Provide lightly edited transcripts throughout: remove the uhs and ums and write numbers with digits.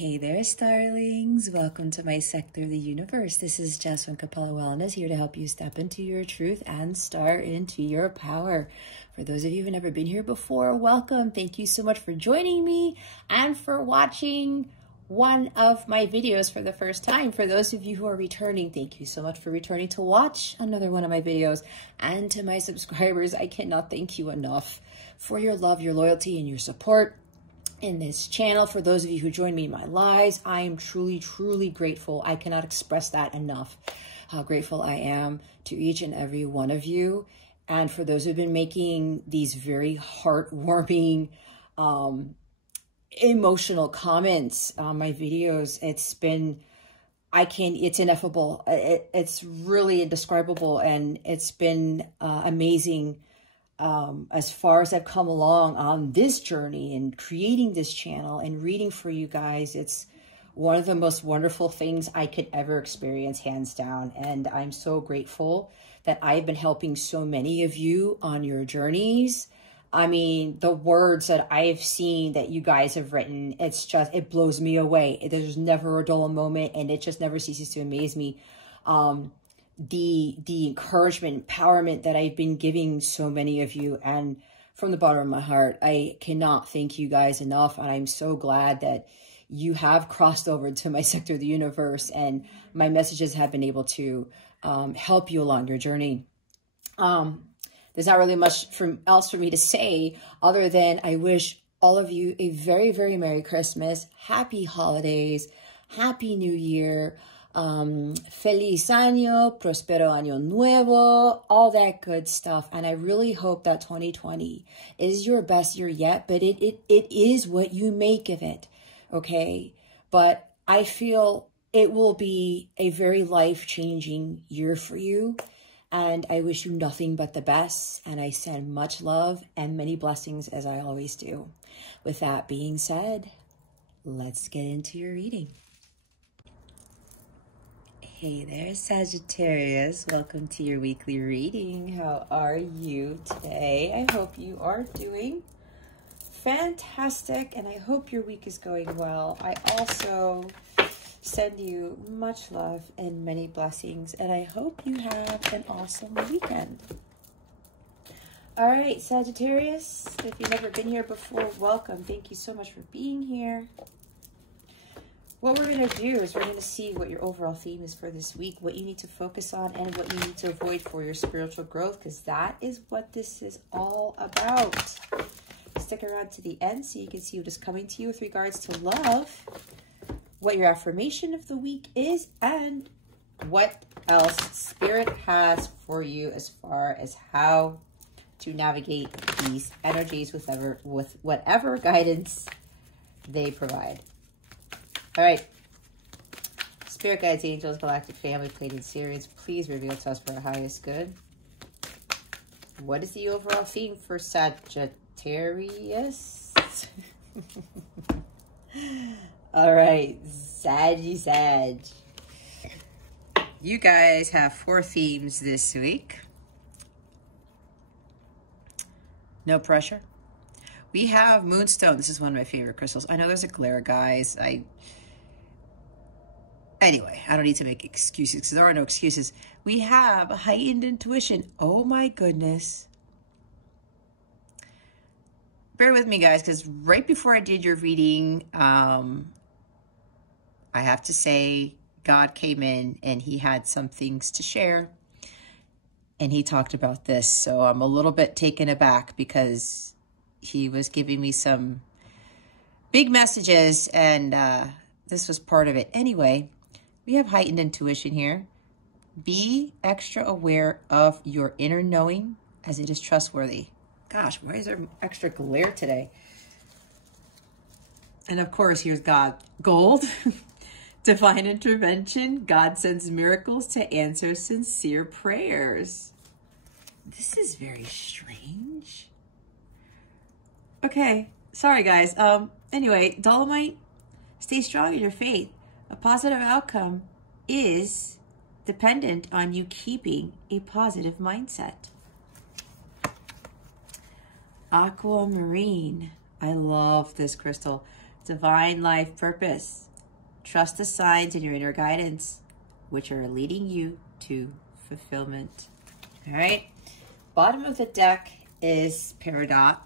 Hey there, starlings. Welcome to my sector of the universe. This is Jess from Capella Wellness, here to help you step into your truth and start into your power. For those of you who've never been here before, welcome. Thank you so much for joining me and for watching one of my videos for the first time. For those of you who are returning, thank you so much for returning to watch another one of my videos. And to my subscribers, I cannot thank you enough for your love, your loyalty, and your support in this channel. For those of you who join me in my lives, I am truly grateful. I cannot express that enough, how grateful I am to each and every one of you. And for those who've been making these very heartwarming, emotional comments on my videos, it's ineffable. It's really indescribable, and it's been amazing. As far as I've come along on this journey and creating this channel and reading for you guys, it's one of the most wonderful things I could ever experience, hands down. And I'm so grateful that I've been helping so many of you on your journeys. I mean, the words that I've seen that you guys have written, it blows me away. There's never a dull moment, and it just never ceases to amaze me. The encouragement, empowerment that I've been giving so many of you, and from the bottom of my heart, I cannot thank you guys enough. And I'm so glad that you have crossed over to my sector of the universe, and my messages have been able to help you along your journey. There's not really much else for me to say other than I wish all of you a very Merry Christmas, Happy Holidays, Happy New Year. Feliz año, prospero año nuevo, all that good stuff. And I really hope that 2020 is your best year yet, but it is what you make of it, okay? But I feel it will be a very life-changing year for you, and I wish you nothing but the best, and I send much love and many blessings, as I always do. With that being said, let's get into your reading. Hey there, Sagittarius. Welcome to your weekly reading. How are you today? I hope you are doing fantastic, and I hope your week is going well. I also send you much love and many blessings, and I hope you have an awesome weekend. All right, Sagittarius, if you've never been here before, welcome. Thank you so much for being here. What we're going to do is we're going to see what your overall theme is for this week, what you need to focus on, and what you need to avoid for your spiritual growth, because that is what this is all about. Stick around to the end so you can see what is coming to you with regards to love, what your affirmation of the week is, and what else Spirit has for you as far as how to navigate these energies with whatever guidance they provide. All right, Spirit guides, angels, galactic family, Pleiadian Sirians, please reveal to us for our highest good. What is the overall theme for Sagittarius? All right, Sag. You guys have 4 themes this week. No pressure. We have Moonstone. This is one of my favorite crystals. I know there's a glare, guys. Anyway, I don't need to make excuses because there are no excuses. We have heightened intuition. Oh my goodness. Bear with me, guys, because right before I did your reading, I have to say God came in and he had some things to share. And he talked about this. So I'm a little bit taken aback because he was giving me some big messages, and this was part of it. Anyway, we have heightened intuition here. Be extra aware of your inner knowing as it is trustworthy. Gosh, why is there extra glare today? And of course, here's God. Gold. Divine intervention. God sends miracles to answer sincere prayers. This is very strange. Okay, sorry guys. Anyway, Dolomite, stay strong in your faith. A positive outcome is dependent on you keeping a positive mindset. Aquamarine. I love this crystal. Divine life purpose. Trust the signs and your inner guidance, which are leading you to fulfillment. All right. Bottom of the deck is Peridot.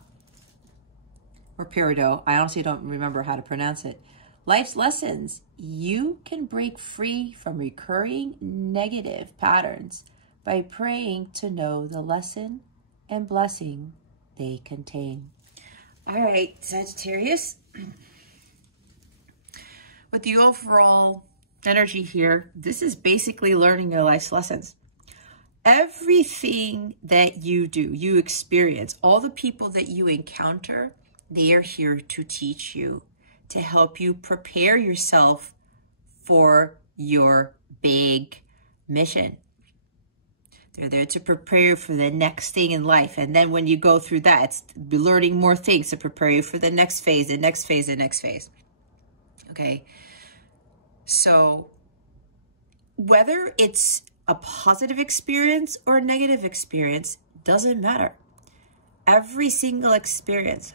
Or Peridot. I honestly don't remember how to pronounce it. Life's lessons. You can break free from recurring negative patterns by praying to know the lesson and blessing they contain. All right, Sagittarius. With the overall energy here, this is basically learning your life's lessons. Everything that you do, you experience, all the people that you encounter, they are here to teach you, to help you prepare yourself for your big mission. They're there to prepare you for the next thing in life. And then when you go through that, it's learning more things to prepare you for the next phase, the next phase, the next phase. Okay. So whether it's a positive experience or a negative experience, doesn't matter. Every single experience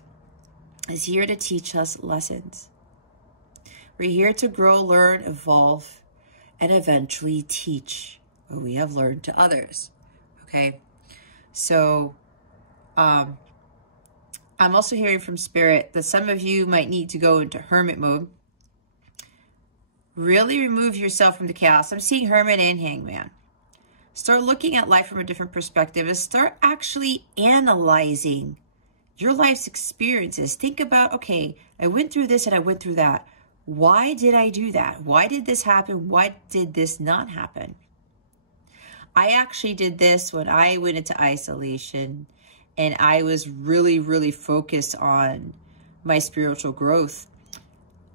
is here to teach us lessons. We're here to grow, learn, evolve, and eventually teach what we have learned to others. Okay. So, I'm also hearing from Spirit that some of you might need to go into hermit mode. Really remove yourself from the chaos. I'm seeing Hermit and Hangman. Start looking at life from a different perspective and start actually analyzing your life's experiences. Think about, okay, I went through this and I went through that. Why did I do that? Why did this happen? Why did this not happen? I actually did this when I went into isolation and I was really, really focused on my spiritual growth.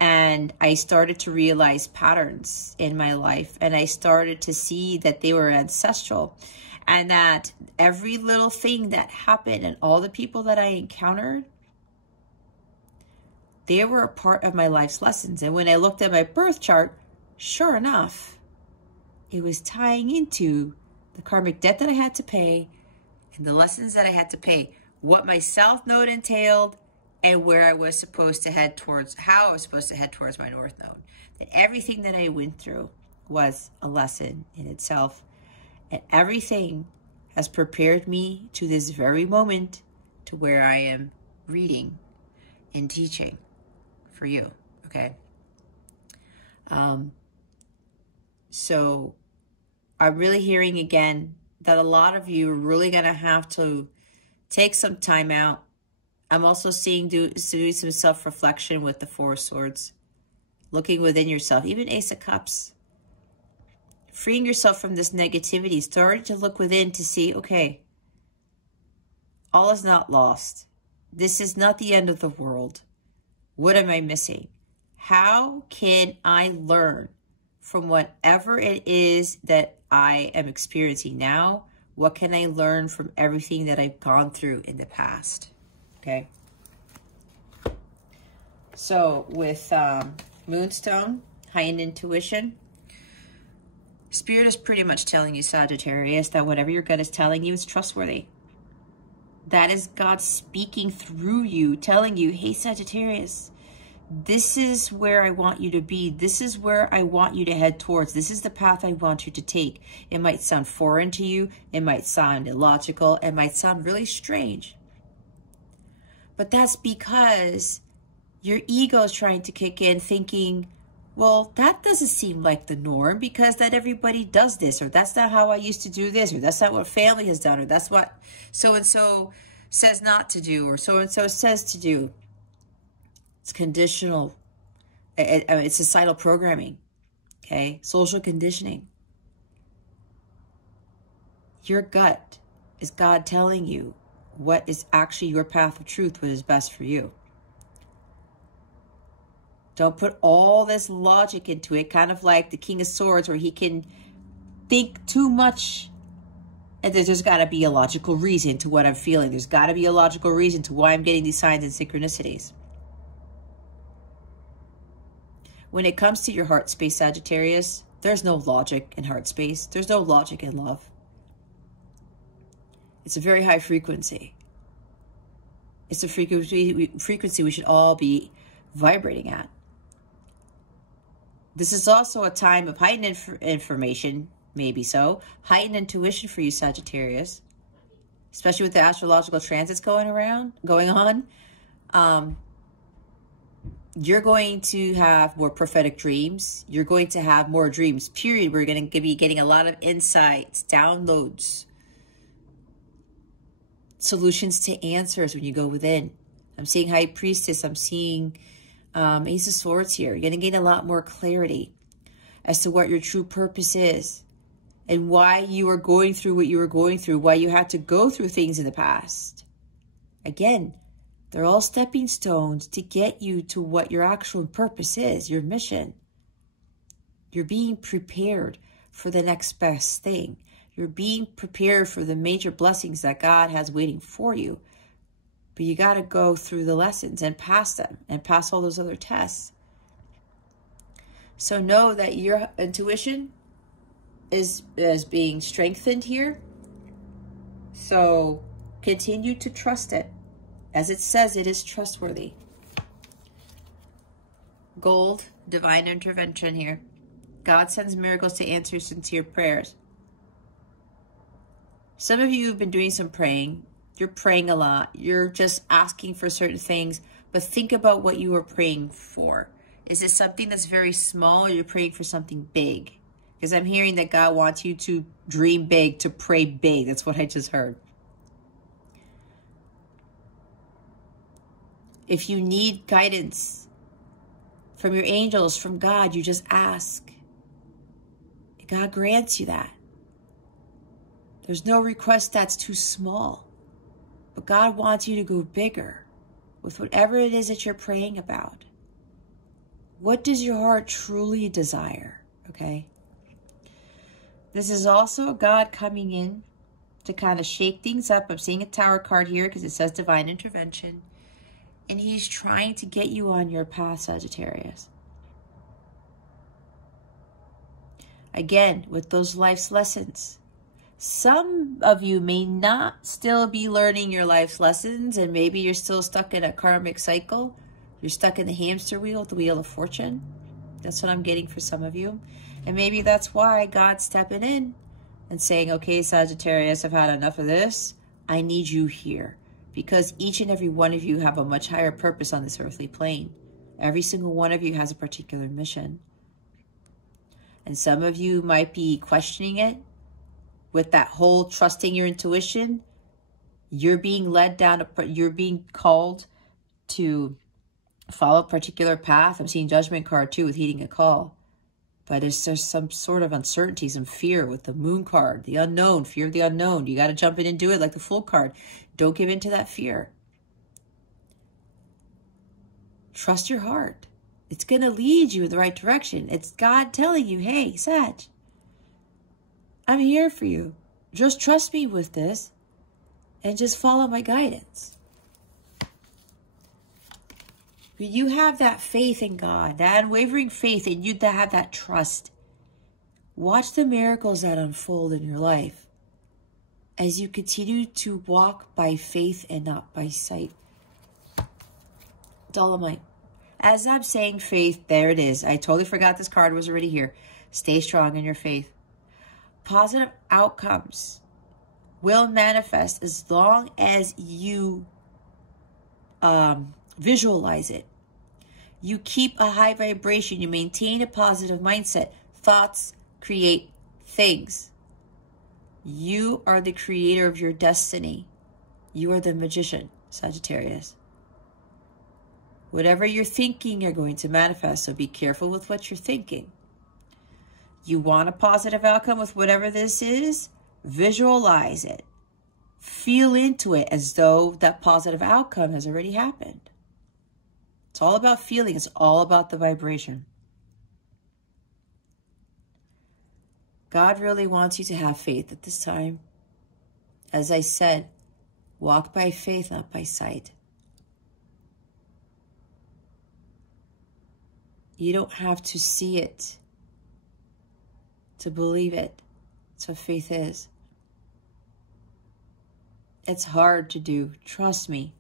And I started to realize patterns in my life, and I started to see that they were ancestral, and that every little thing that happened and all the people that I encountered, they were a part of my life's lessons. And when I looked at my birth chart, sure enough, it was tying into the karmic debt that I had to pay and the lessons that I had to pay, what my South Node entailed, and where I was supposed to head towards, how I was supposed to head towards my North Node. That everything that I went through was a lesson in itself. And everything has prepared me to this very moment to where I am reading and teaching for you, okay? So I'm really hearing again that a lot of you are really going to have to take some time out. I'm also seeing doing some self-reflection with the Four of Swords, looking within yourself, even Ace of Cups. Freeing yourself from this negativity, starting to look within to see, okay, all is not lost. This is not the end of the world. What am I missing? How can I learn from whatever it is that I am experiencing now? What can I learn from everything that I've gone through in the past? Okay. So with Moonstone, heightened intuition, Spirit is pretty much telling you, Sagittarius, that whatever your gut is telling you is trustworthy. That is God speaking through you, telling you, hey, Sagittarius, this is where I want you to be. This is where I want you to head towards. This is the path I want you to take. It might sound foreign to you. It might sound illogical. It might sound really strange. But that's because your ego is trying to kick in thinking, well, that doesn't seem like the norm because that everybody does this, or that's not how I used to do this, or that's not what family has done, or that's what so-and-so says not to do, or so-and-so says to do. It's conditional. It's societal programming, okay? Social conditioning. Your gut is God telling you what is actually your path of truth, what is best for you. Don't put all this logic into it, kind of like the King of Swords, where he can think too much. And there's got to be a logical reason to what I'm feeling. There's got to be a logical reason to why I'm getting these signs and synchronicities. When it comes to your heart space, Sagittarius, there's no logic in heart space. There's no logic in love. It's a very high frequency. It's a frequency we should all be vibrating at. This is also a time of heightened information, maybe so. Heightened intuition for you, Sagittarius. Especially with the astrological transits going on. You're going to have more prophetic dreams. You're going to have more dreams, period. We're going to be getting a lot of insights, downloads, solutions to answers when you go within. I'm seeing High Priestess. I'm seeing Ace of Swords here. You're going to gain a lot more clarity as to what your true purpose is and why you are going through what you were going through, why you had to go through things in the past. Again, they're all stepping stones to get you to what your actual purpose is, your mission. You're being prepared for the next best thing. You're being prepared for the major blessings that God has waiting for you. But you got to go through the lessons and pass them and pass all those other tests. So know that your intuition is being strengthened here. So continue to trust it. As it says, it is trustworthy. Gold, divine intervention here. God sends miracles to answer sincere prayers. Some of you have been doing some praying. You're praying a lot. You're just asking for certain things. But think about what you are praying for. Is this something that's very small, or you're praying for something big? Because I'm hearing that God wants you to dream big, to pray big. That's what I just heard. If you need guidance from your angels, from God, you just ask. God grants you that. There's no request that's too small. But God wants you to go bigger with whatever it is that you're praying about. What does your heart truly desire? Okay. This is also God coming in to kind of shake things up. I'm seeing a Tower card here because it says divine intervention. And he's trying to get you on your path, Sagittarius. Again, with those life's lessons. Some of you may not still be learning your life's lessons, and maybe you're still stuck in a karmic cycle. You're stuck in the hamster wheel, the wheel of fortune. That's what I'm getting for some of you. And maybe that's why God's stepping in and saying, okay, Sagittarius, I've had enough of this. I need you here. Because each and every one of you have a much higher purpose on this earthly plane. Every single one of you has a particular mission. And some of you might be questioning it with that whole trusting your intuition. You're being led down, you're being called to follow a particular path. I'm seeing Judgment card too with heeding a call. But there's some sort of uncertainty, some fear with the Moon card, the unknown, fear of the unknown. You got to jump in and do it like the Fool card. Don't give in to that fear. Trust your heart. It's going to lead you in the right direction. It's God telling you, hey, Sag, I'm here for you. Just trust me with this and just follow my guidance. When you have that faith in God, that unwavering faith, and you have that trust, watch the miracles that unfold in your life as you continue to walk by faith and not by sight. Dolomite. As I'm saying faith, there it is. I totally forgot this card was already here. Stay strong in your faith. Positive outcomes will manifest as long as you visualize it. You keep a high vibration. You maintain a positive mindset. Thoughts create things. You are the creator of your destiny. You are the magician, Sagittarius. Whatever you're thinking, you're going to manifest. So be careful with what you're thinking. You want a positive outcome with whatever this is? Visualize it. Feel into it as though that positive outcome has already happened. It's all about feeling. It's all about the vibration. God really wants you to have faith at this time. As I said, walk by faith, not by sight. You don't have to see it to believe it. That's what faith is. It's hard to do. Trust me.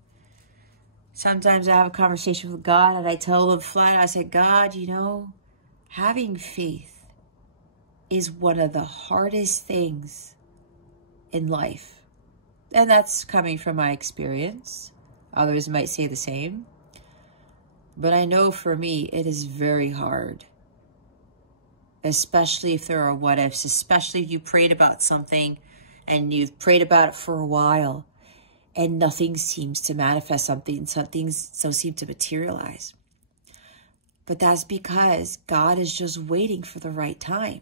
Sometimes I have a conversation with God and I tell him flat, I say, God, you know, having faith is one of the hardest things in life. And that's coming from my experience. Others might say the same. But I know for me, it is very hard. Especially if there are what ifs, especially if you prayed about something and you've prayed about it for a while and nothing seems to manifest, some things don't seem to materialize. But that's because God is just waiting for the right time.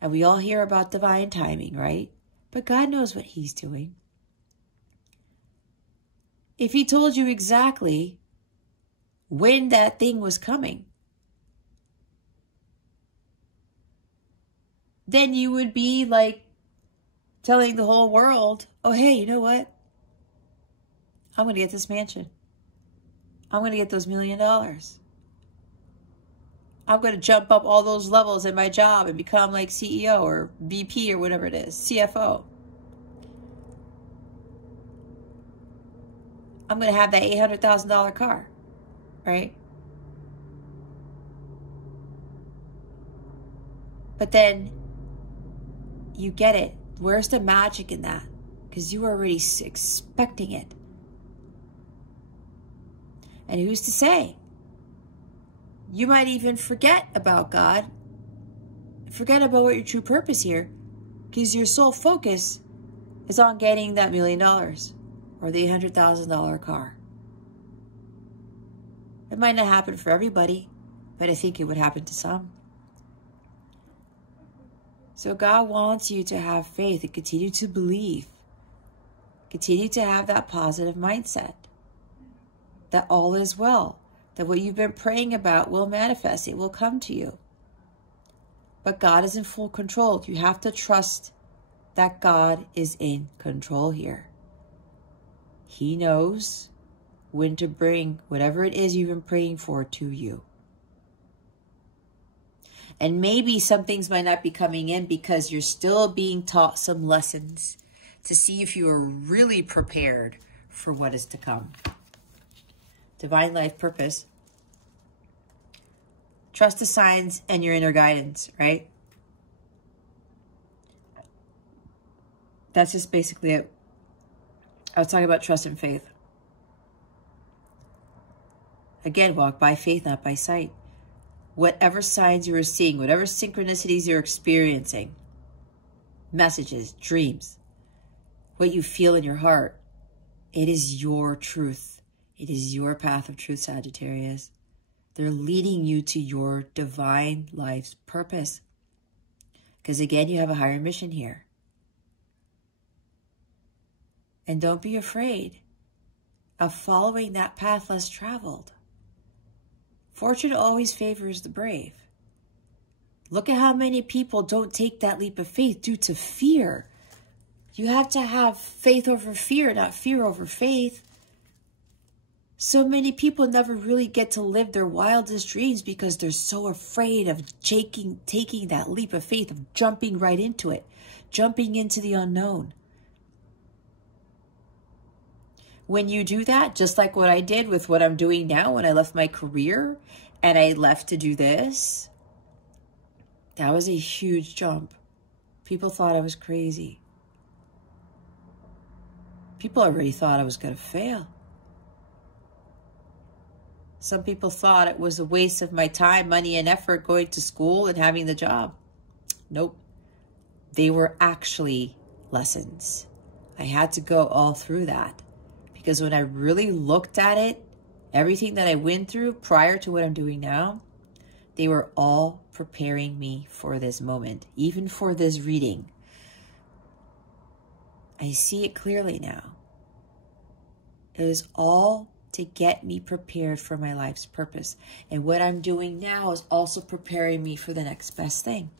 And we all hear about divine timing, right? But God knows what he's doing. If he told you exactly when that thing was coming, then you would be like telling the whole world, oh, hey, you know what? I'm going to get this mansion. I'm going to get those $1 million. I'm going to jump up all those levels in my job and become like CEO or VP or whatever it is, CFO. I'm going to have that $800,000 car, right? But then you get it. Where's the magic in that? Because you were already expecting it. And who's to say? You might even forget about God. Forget about what your true purpose here. Because your sole focus is on getting that $1 million or the $800,000 car. It might not happen for everybody, but I think it would happen to some. So God wants you to have faith and continue to believe. Continue to have that positive mindset. That all is well. That what you've been praying about will manifest. It will come to you. But God is in full control. You have to trust that God is in control here. He knows when to bring whatever it is you've been praying for to you. And maybe some things might not be coming in because you're still being taught some lessons to see if you are really prepared for what is to come. Divine life purpose. Trust the signs and your inner guidance, right? That's just basically it. I was talking about trust and faith. Again, walk by faith, not by sight. Whatever signs you are seeing, whatever synchronicities you're experiencing, messages, dreams, what you feel in your heart, it is your truth. It is your path of truth, Sagittarius. They're leading you to your divine life's purpose. Because again, you have a higher mission here. And don't be afraid of following that path less traveled. Fortune always favors the brave. Look at how many people don't take that leap of faith due to fear. You have to have faith over fear, not fear over faith. So many people never really get to live their wildest dreams because they're so afraid of taking that leap of faith, of jumping right into it, jumping into the unknown. When you do that, just like what I did with what I'm doing now when I left my career and I left to do this, that was a huge jump. People thought I was crazy. People already thought I was going to fail. Some people thought it was a waste of my time, money, and effort going to school and having the job. Nope. They were actually lessons. I had to go all through that. Because when I really looked at it, everything that I went through prior to what I'm doing now, they were all preparing me for this moment, even for this reading. I see it clearly now. It was all to get me prepared for my life's purpose. And what I'm doing now is also preparing me for the next best thing.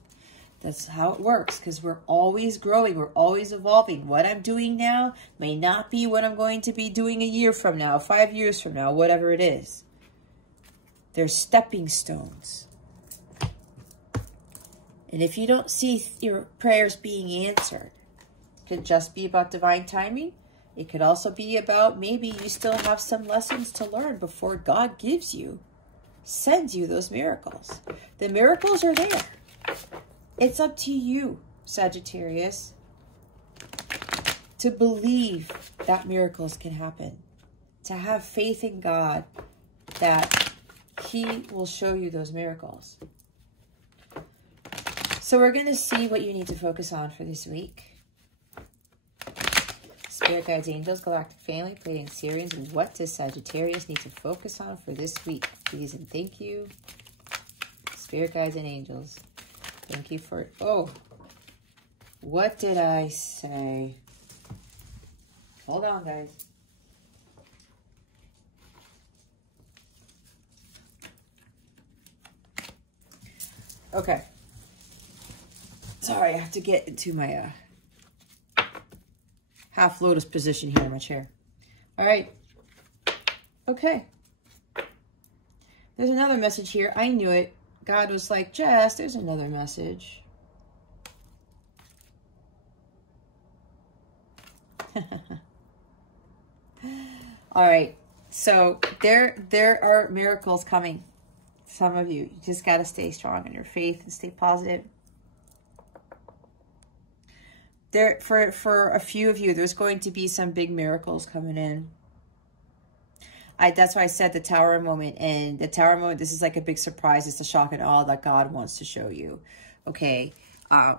That's how it works, because we're always growing. We're always evolving. What I'm doing now may not be what I'm going to be doing a year from now, 5 years from now, whatever it is. They're stepping stones. And if you don't see your prayers being answered, it could just be about divine timing. It could also be about maybe you still have some lessons to learn before God gives you send you those miracles. The miracles are there. It's up to you, Sagittarius, to believe that miracles can happen, to have faith in God that He will show you those miracles. So we're going to see what you need to focus on for this week. Spirit guides, angels, galactic family, Pleiadian Sirians. What does Sagittarius need to focus on for this week? Please and thank you. Spirit guides and angels. Thank you for... Oh, what did I say? Hold on, guys. Okay. Sorry, I have to get into my half lotus position here in my chair. All right. Okay. There's another message here. I knew it. God was like, Jess, there's another message. All right. So there are miracles coming. Some of you just got to stay strong in your faith and stay positive. There, for a few of you, there's going to be some big miracles coming in. That's why I said the Tower moment. And the Tower moment, this is like a big surprise. It's the shock and awe that God wants to show you. Okay.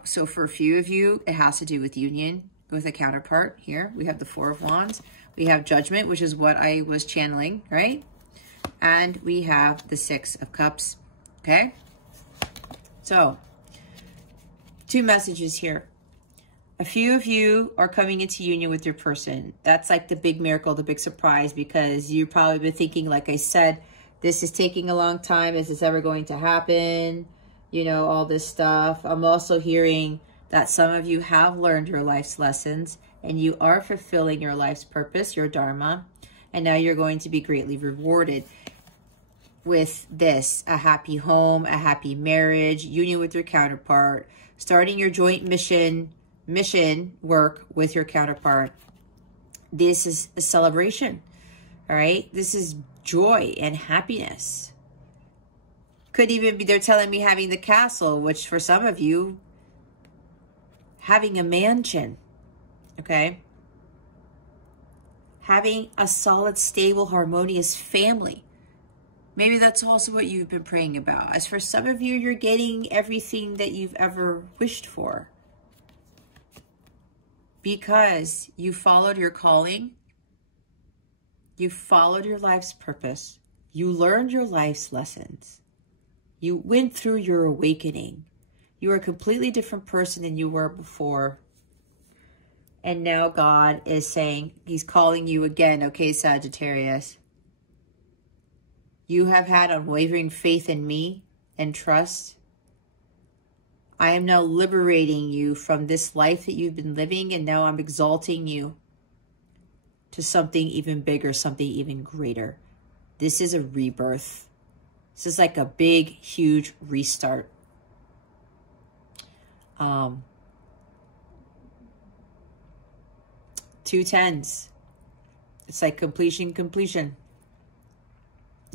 So for a few of you, it has to do with union with a counterpart. Here, we have the Four of Wands. We have Judgment, which is what I was channeling, right? And we have the Six of Cups. Okay. So, two messages here. A few of you are coming into union with your person. That's like the big miracle, the big surprise, because you've probably been thinking, like I said, this is taking a long time. Is this ever going to happen? You know, all this stuff. I'm also hearing that some of you have learned your life's lessons and you are fulfilling your life's purpose, your dharma, and now you're going to be greatly rewarded with this: a happy home, a happy marriage, union with your counterpart, starting your joint mission work with your counterpart. This is a celebration. All right. This is joy and happiness. Could even be, they're telling me, having the castle, which for some of you, having a mansion. Okay. Having a solid, stable, harmonious family. Maybe that's also what you've been praying about. As for some of you, you're getting everything that you've ever wished for, because you followed your calling, you followed your life's purpose, you learned your life's lessons, you went through your awakening. You are a completely different person than you were before. And now God is saying, He's calling you again, okay, Sagittarius. You have had unwavering faith in me and trust. I am now liberating you from this life that you've been living, and now I'm exalting you to something even bigger, something even greater. This is a rebirth. This is like a big, huge restart. Two tens. It's like completion.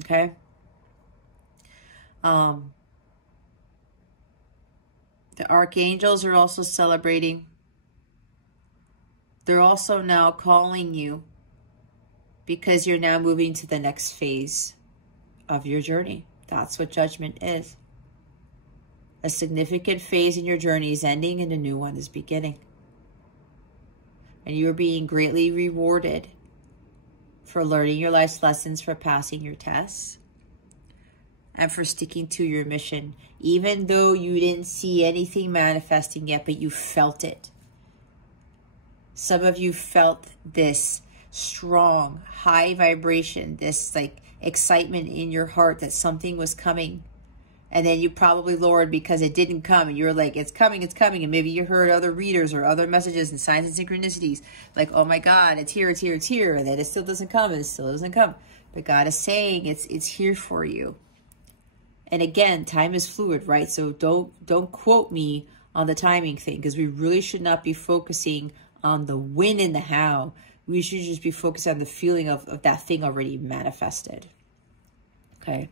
Okay? The archangels are also celebrating. They're also now calling you because you're now moving to the next phase of your journey. That's what judgment is. A significant phase in your journey is ending and a new one is beginning. And you are being greatly rewarded for learning your life's lessons, for passing your tests, and for sticking to your mission, even though you didn't see anything manifesting yet, but you felt it. Some of you felt this strong, high vibration, this like excitement in your heart that something was coming. And then you probably lowered because it didn't come. And you're like, it's coming, it's coming. And maybe you heard other readers or other messages and signs and synchronicities. Like, oh my God, it's here, it's here, it's here. And then it still doesn't come, and it still doesn't come. But God is saying it's here for you. And again, time is fluid, right? So don't quote me on the timing thing, because we really should not be focusing on the when and the how. We should just be focused on the feeling of that thing already manifested. Okay.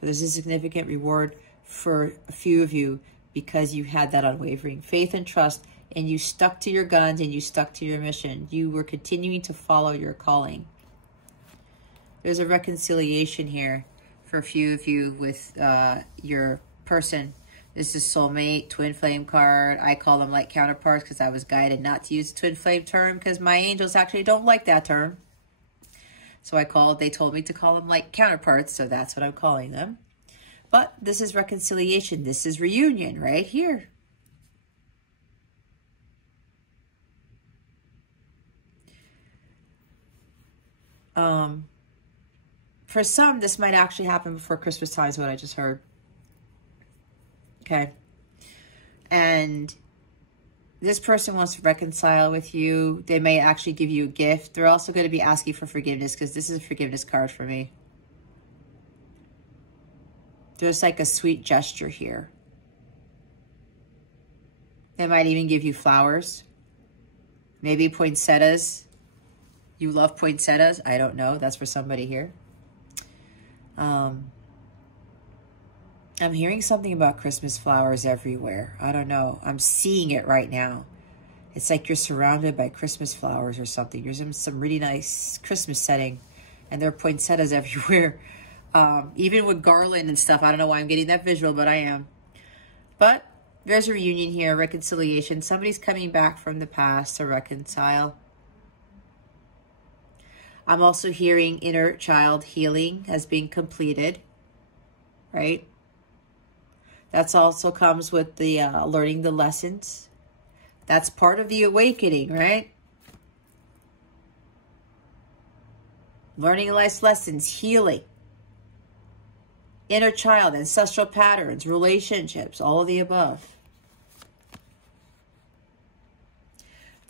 So there's a significant reward for a few of you because you had that unwavering faith and trust, and you stuck to your guns and you stuck to your mission. You were continuing to follow your calling. There's a reconciliation here for a few of you with your person. This is soulmate, twin flame card. I call them like counterparts because I was guided not to use the twin flame term because my angels actually don't like that term. So they told me to call them like counterparts, so that's what I'm calling them. But this is reconciliation. This is reunion right here. For some, this might actually happen before Christmas time is what I just heard. Okay. And this person wants to reconcile with you. They may actually give you a gift. They're also going to be asking for forgiveness because this is a forgiveness card for me. There's like a sweet gesture here. They might even give you flowers. Maybe poinsettias. You love poinsettias? I don't know. That's for somebody here. I'm hearing something about Christmas flowers everywhere. I don't know. I'm seeing it right now. It's like you're surrounded by Christmas flowers or something. You're in some really nice Christmas setting, and there are poinsettias everywhere. Even with garland and stuff. I don't know why I'm getting that visual, but I am. But there's a reunion here, reconciliation. Somebody's coming back from the past to reconcile. I'm also hearing inner child healing has been completed, right? That's also comes with the learning the lessons. That's part of the awakening, right? Learning life's lessons, healing. Inner child, ancestral patterns, relationships, all of the above.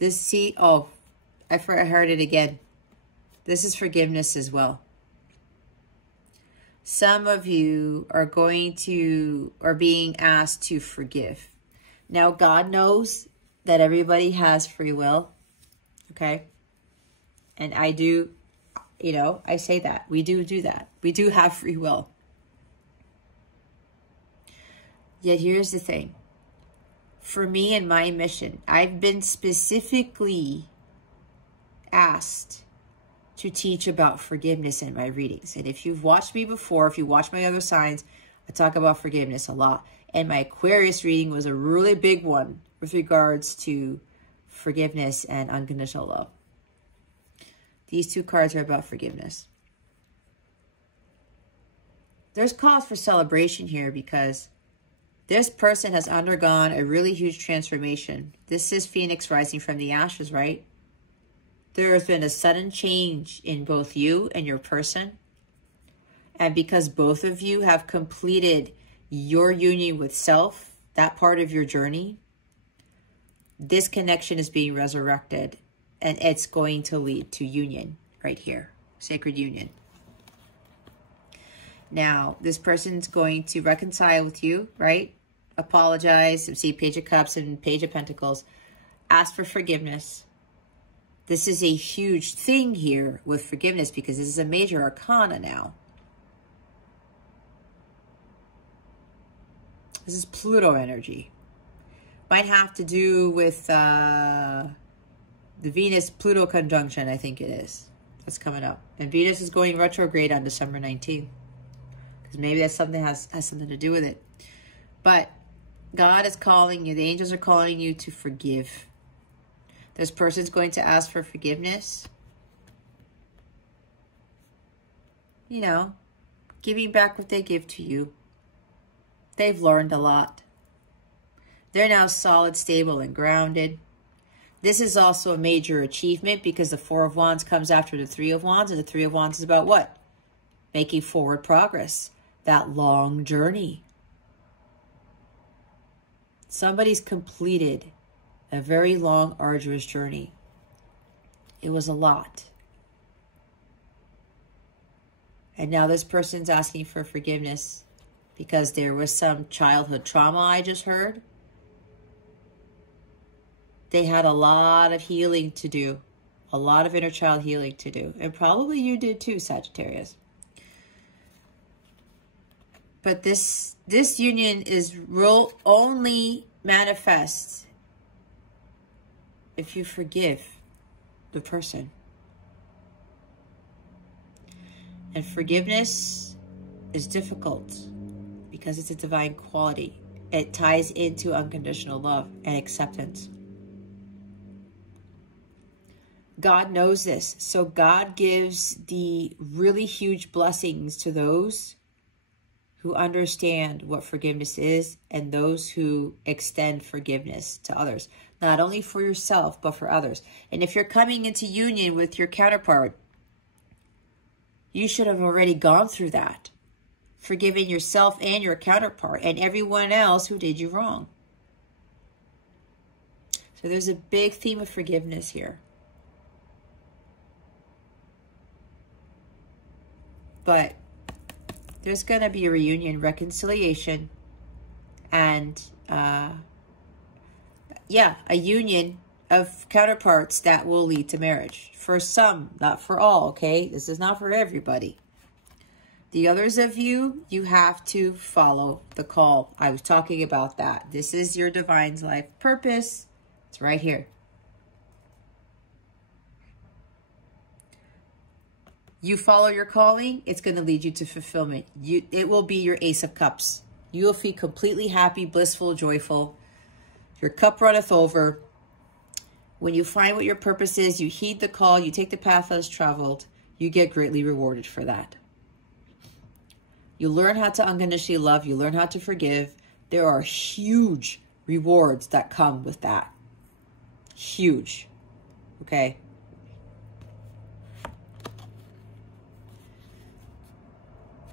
I heard it again. This is forgiveness as well. Some of you are being asked to forgive. Now, God knows that everybody has free will, okay? And I do, I say that. We do that. We do have free will. Yet here's the thing. For me and my mission, I've been specifically asked to teach about forgiveness in my readings. And if you've watched me before, if you watch my other signs, I talk about forgiveness a lot. And my Aquarius reading was a really big one with regards to forgiveness and unconditional love. These two cards are about forgiveness. There's cause for celebration here because this person has undergone a really huge transformation. This is Phoenix rising from the ashes, right? There has been a sudden change in both you and your person. And because both of you have completed your union with self, that part of your journey, this connection is being resurrected. And it's going to lead to union right here. Sacred union. Now, this person's going to reconcile with you, right? Apologize. See Page of Cups and Page of Pentacles. Ask for forgiveness. This is a huge thing here with forgiveness because this is a major arcana now. This is Pluto energy. Might have to do with the Venus-Pluto conjunction, I think it is. That's coming up. And Venus is going retrograde on December 19th. Because maybe that's something has something to do with it. But God is calling you. The angels are calling you to forgive. This person's going to ask for forgiveness. Giving back what they give to you. They've learned a lot. They're now solid, stable, and grounded. This is also a major achievement because the Four of Wands comes after the Three of Wands. And the Three of Wands is about what? Making forward progress. That long journey. Somebody's completed a very long, arduous journey. It was a lot. And now this person's asking for forgiveness because there was some childhood trauma I just heard. They had a lot of healing to do. A lot of inner child healing to do. And probably you did too, Sagittarius. But this union will only manifest if you forgive the person. And forgiveness is difficult because it's a divine quality. It ties into unconditional love and acceptance. God knows this. So God gives the really huge blessings to those who understand what forgiveness is and those who extend forgiveness to others. Not only for yourself, but for others. And if you're coming into union with your counterpart, you should have already gone through that. Forgiving yourself and your counterpart and everyone else who did you wrong. So there's a big theme of forgiveness here. But there's going to be a reunion, reconciliation, and a union of counterparts that will lead to marriage. For some, not for all, okay? This is not for everybody. The others of you, you have to follow the call. I was talking about that. This is your divine life purpose. It's right here. You follow your calling, it's going to lead you to fulfillment. It will be your Ace of Cups. You will feel completely happy, blissful, joyful. Your cup runneth over. When you find what your purpose is, you heed the call, you take the path less traveled, you get greatly rewarded for that. You learn how to unconditionally love, you learn how to forgive. There are huge rewards that come with that. Huge. Okay?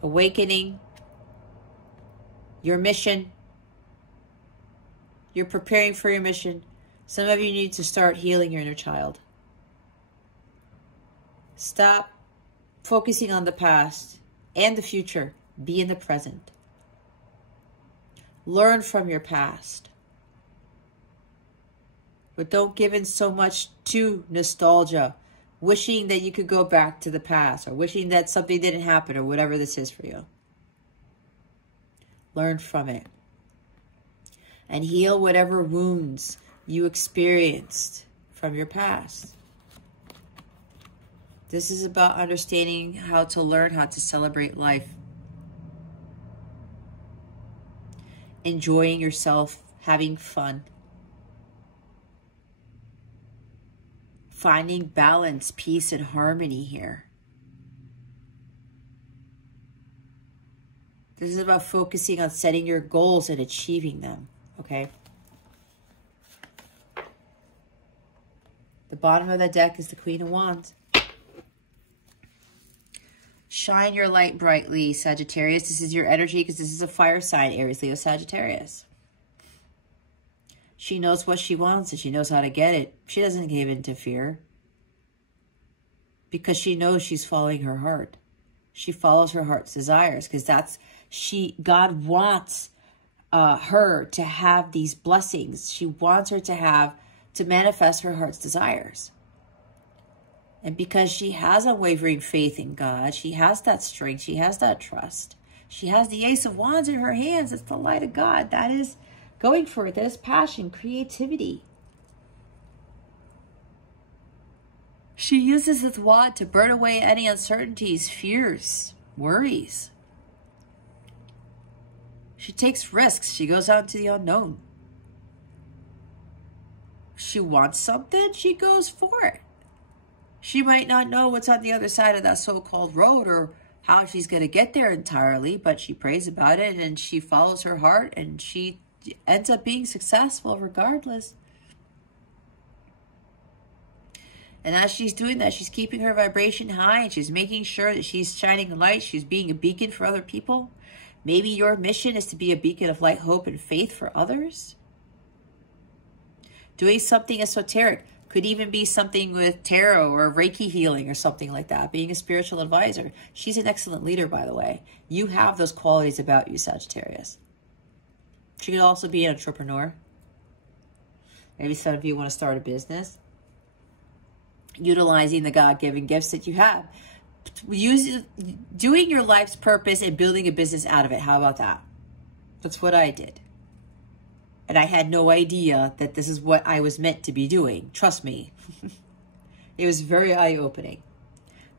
Awakening, your mission. You're preparing for your mission. Some of you need to start healing your inner child. Stop focusing on the past and the future. Be in the present. Learn from your past. But don't give in so much to nostalgia, wishing that you could go back to the past or wishing that something didn't happen or whatever this is for you. Learn from it. And heal whatever wounds you experienced from your past. This is about understanding how to learn how to celebrate life. Enjoying yourself, having fun. Finding balance, peace, and harmony here. This is about focusing on setting your goals and achieving them, okay? The bottom of the deck is the Queen of Wands. Shine your light brightly, Sagittarius. This is your energy because this is a fire sign, Aries, Leo, Sagittarius. She knows what she wants and she knows how to get it. She doesn't give in to fear because she knows she's following her heart. She follows her heart's desires because God wants her to have these blessings. She wants her to manifest her heart's desires. And because she has unwavering faith in God, she has that strength, she has that trust. She has the Ace of Wands in her hands. It's the light of God. That is going for it. That is passion, creativity. She uses this wand to burn away any uncertainties, fears, worries. She takes risks. She goes out into the unknown. She wants something, she goes for it. She might not know what's on the other side of that so-called road or how she's going to get there entirely, but she prays about it and she follows her heart and she ends up being successful regardless. And as she's doing that, she's keeping her vibration high and she's making sure that she's shining a light. She's being a beacon for other people. Maybe your mission is to be a beacon of light, hope, and faith for others. Doing something esoteric. Could even be something with tarot or Reiki healing or something like that. Being a spiritual advisor. She's an excellent leader, by the way. You have those qualities about you, Sagittarius. She could also be an entrepreneur. Maybe some of you want to start a business. Utilizing the God-given gifts that you have. doing your life's purpose and building a business out of it. How about that? That's what I did. And I had no idea that this is what I was meant to be doing. Trust me. It was very eye-opening.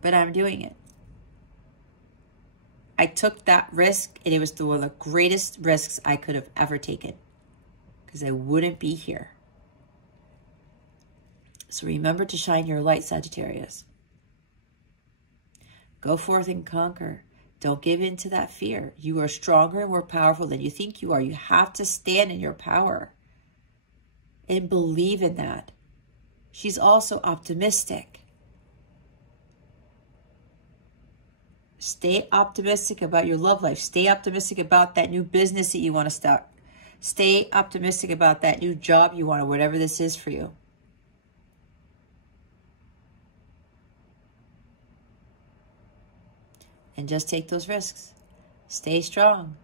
But I'm doing it. I took that risk, and it was one of the greatest risks I could have ever taken, because I wouldn't be here. So remember to shine your light, Sagittarius. Go forth and conquer. Don't give in to that fear. You are stronger and more powerful than you think you are. You have to stand in your power and believe in that. She's also optimistic. Stay optimistic about your love life. Stay optimistic about that new business that you want to start. Stay optimistic about that new job you want, or whatever this is for you. And just take those risks. Stay strong.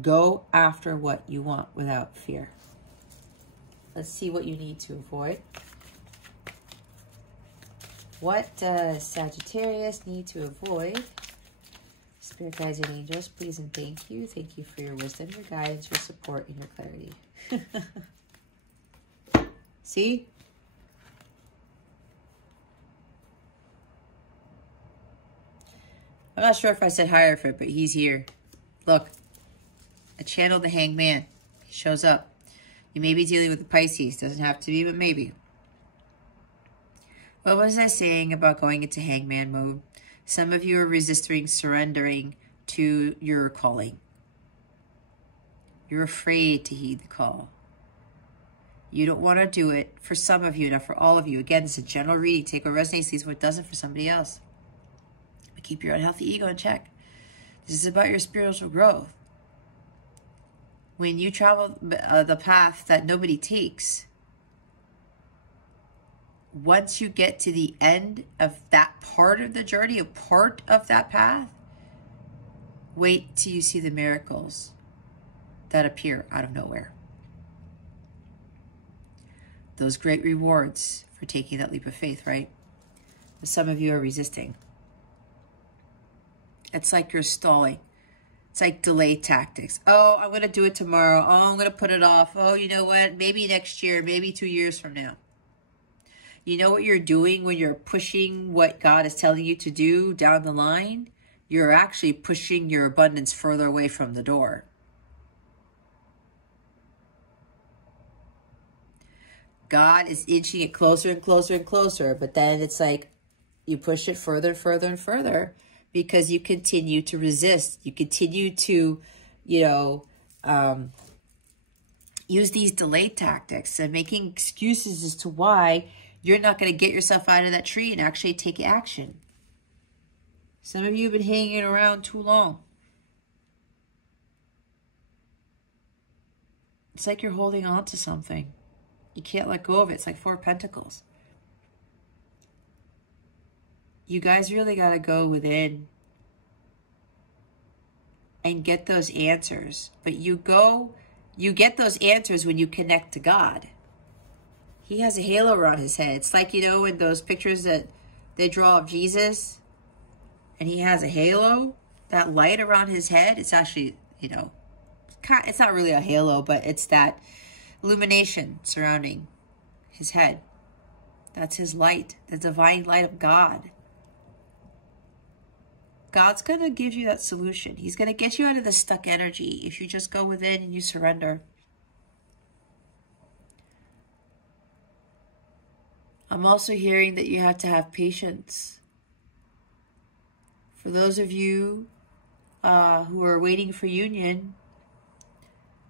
Go after what you want without fear. Let's see what you need to avoid. What does Sagittarius need to avoid? Spirit guides and angels, please and thank you. Thank you for your wisdom, your guidance, your support, and your clarity. See? I'm not sure if I said Hierophant, but he's here. Look, I channeled the Hangman. He shows up. You may be dealing with a Pisces. Doesn't have to be, but maybe. What was I saying about going into Hangman mode? Some of you are resisting surrendering to your calling. You're afraid to heed the call. You don't want to do it. For some of you, not for all of you. Again, it's a general reading. Take what resonates, leave what doesn't for somebody else. But keep your unhealthy ego in check. This is about your spiritual growth. When you travel the path that nobody takes, once you get to the end of that part of the journey, a part of that path, wait till you see the miracles that appear out of nowhere. Those great rewards for taking that leap of faith, right? But some of you are resisting. It's like you're stalling. It's like delay tactics. Oh, I'm going to do it tomorrow. Oh, I'm going to put it off. Oh, you know what? Maybe next year, maybe 2 years from now. You know what you're doing when you're pushing what God is telling you to do down the line? You're actually pushing your abundance further away from the door. God is inching it closer and closer and closer, but then it's like you push it further and further and further because you continue to resist. You continue to, use these delay tactics and making excuses as to why you're not going to get yourself out of that tree and actually take action. Some of you have been hanging around too long. It's like you're holding on to something. You can't let go of it. It's like 4 Pentacles. You guys really got to go within and get those answers. But you get those answers when you connect to God. He has a halo around his head. It's like, in those pictures that they draw of Jesus, and he has a halo, that light around his head. It's actually, it's not really a halo, but it's that illumination surrounding his head. That's his light, the divine light of God. God's going to give you that solution. He's going to get you out of the stuck energy if you just go within and you surrender. I'm also hearing that you have to have patience. For those of you who are waiting for union